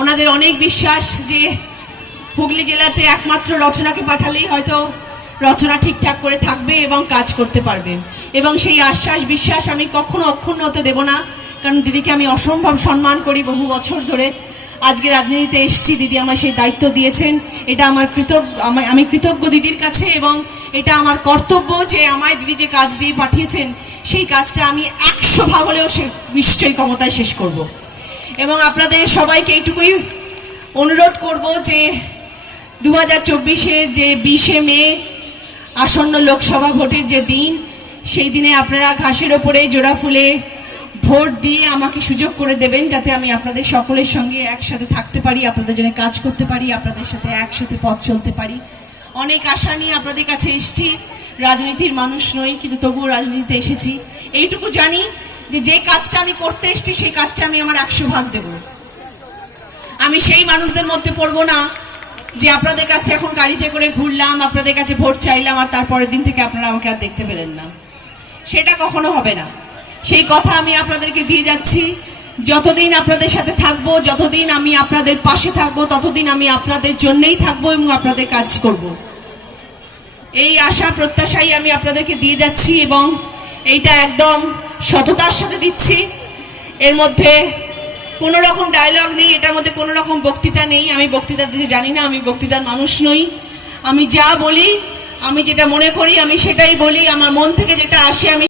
ওনাদের অনেক বিশ্বাস যে হুগলি জেলাতে একমাত্র রচনাকে পাঠালেই হয়তো রচনা ঠিকঠাক করে থাকবে এবং কাজ করতে পারবে, এবং সেই আশ্বাস বিশ্বাস আমি কখনো অক্ষুণ্ণ হতে দেব না। কারণ দিদিকে আমি অসম্ভব সম্মান করি বহু বছর ধরে। আজকে রাজনীতিতে এসেছি, দিদি আমায় সেই দায়িত্ব দিয়েছেন, এটা আমি কৃতজ্ঞ দিদির কাছে, এবং এটা আমার কর্তব্য যে আমায় দিদি যে কাজ দিয়ে পাঠিয়েছেন সেই কাজটা আমি 100 ভাগ হলেও নিশ্চয়ই ক্ষমতায় শেষ করব। এবং আপনাদের সবাইকে এইটুকুই অনুরোধ করব যে 2024-এর যে 20শে মে আসন্ন লোকসভা ভোটের যে দিন, সেই দিনে আপনারা ঘাসের ওপরে জোড়া ফুলে ভোট দিয়ে আমাকে সুযোগ করে দেবেন, যাতে আমি আপনাদের সকলের সঙ্গে একসাথে থাকতে পারি, আপনাদের জন্য কাজ করতে পারি, আপনাদের সাথে একসাথে পথ চলতে পারি। অনেক আশা নিয়ে আপনাদের কাছে এসেছি। রাজনীতির মানুষ নই, কিন্তু তবুও রাজনীতিতে এসেছি। এইটুকু জানি যে যে কাজটা আমি করতে এসেছি সেই কাজটা আমি আমার 100 ভাগ দেব। আমি সেই মানুষদের মধ্যে পড়বো না যে আপনাদের কাছে এখন গাড়িতে করে ঘুরলাম, আপনাদের কাছে ভোট চাইলাম, আর তারপরের দিন থেকে আপনারা আমাকে আর দেখতে পেলেন না। সেটা কখনো হবে না। সেই কথা আমি আপনাদেরকে দিয়ে যাচ্ছি। যতদিন আপনাদের সাথে থাকবো, যতদিন আমি আপনাদের পাশে থাকবো, ততদিন আমি আপনাদের জন্যই থাকবো এবং আপনাদের কাজ করব। এই আশা প্রত্যাশাই আমি আপনাদেরকে দিয়ে যাচ্ছি, এবং এইটা একদম সততার সাথে দিচ্ছি। এর মধ্যে কোনো রকম ডায়লগ নেই, এটার মধ্যে কোনো রকম বক্তৃতা নেই। আমি বক্তৃতা দিতে জানি না, আমি বক্তৃতার মানুষ নই। আমি যা বলি, আমি যেটা মনে করি আমি সেটাই বলি, আমার মন থেকে যেটা আসে আমি